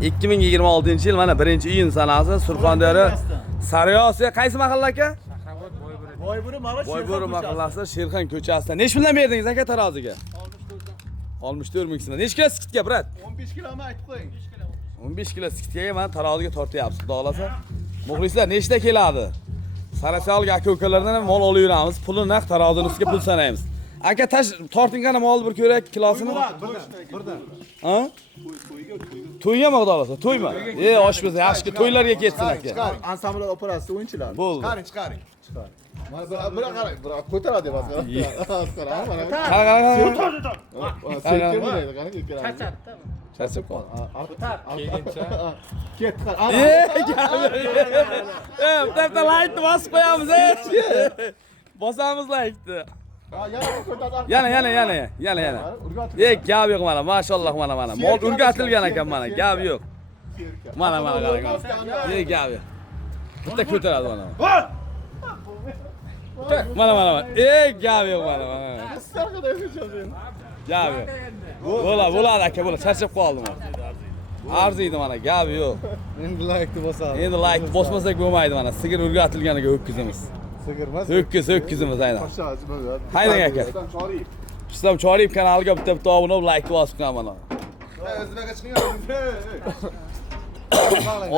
2026 yil mana 1-iyun sanasi Surxondaryo Sariyosiga qaysi mahalla aka? Boyburi mahallasi Sherxon ko'chasida. Nech puldan berdingiz aka taroziga? 64 ming so'm. Nech kilo skitga, brat? 15 kilomi aytib qo'ying. 15 kilo skitga mana taroziga tortyapsiz, xudo xolasa. Muxlislar nechta keladi? Sarasalga aka-ukalardan ham mol olaveramiz. Pulni naq tarozini ustiga pul sanaymiz. Aka tortingani mol bir ko'rak kilosini. Birdan. Ha? To'ygami xudo xolasa? To'yma. Oshpaz yaxshi to'ylarga ketsin aka. Ansambl operatsiya o'yinchilari. Bo'ldi. Chiqaring. Mana bir qarang, bir ko'taradi emas. Charchab qol. Ket qar. Bitta laykni bosib qo'yamiz. Bosamiz laykni. Yana. Gap yo'q mana, mashalloh mana. Mol o'rgatilgan ekan mana, gap yo'q. Mana qarang. Gap yo'q. Bitta ko'taradi mana. Mana. Gap yo'q mana. Gap yo'q. Bo'ladi aka, bo'ladi. Charchab qoldim. Arziydi mana, gap yo'q. Endi laykni bosamiz. Endi laykni bosmasak bo'lmaydi mana. Sigir o'rgatilganiga ho'kizimiz. Sigirmas. Ho'kizimiz aynan. Haydang aka. Islom Choriyev kanaliga bitta obuna bo'lib like bosib qo'ying mana. O'zbekga chiqing.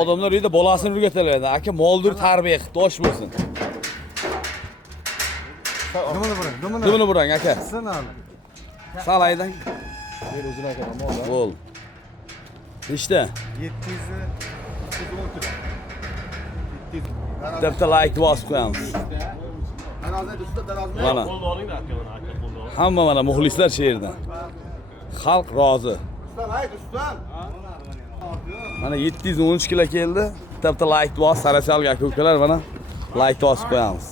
Odamlar uyda bolasini o'rgataveradi. Aka moldur tarbiya dosh bo'lsin. Dumini burang aka. Sal haydang. Ber o'zini aka mol. Bo'l. Nechta? 700. Bitta like bosib qo'yamiz. Mana. Hamma mana muxlislar shu yerda. Xalq rozi. Mana 713 kilo keldi. Bitta like bosib, Sarasalga aka-ukalar mana like bosib qo'yamiz.